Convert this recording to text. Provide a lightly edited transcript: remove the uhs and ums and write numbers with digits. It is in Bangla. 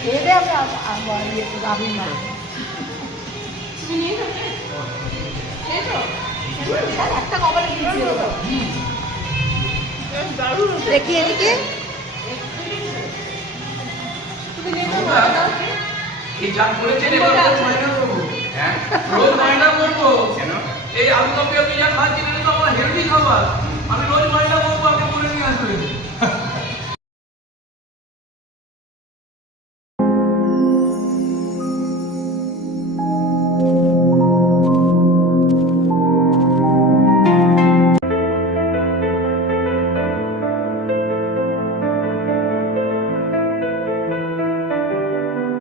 খেয়ে আমি ইয়ে করবো আবির মা একটা কপালে দেখি এদিকে রোজ ময়দা করবো কেন? এই আলু কপি আপনি যা খাচ্ছেন এটা তো আমার হেলদি খাবার। আমি রোজ ময়দা করবো, আপনি করে নিয়ে আসবেন।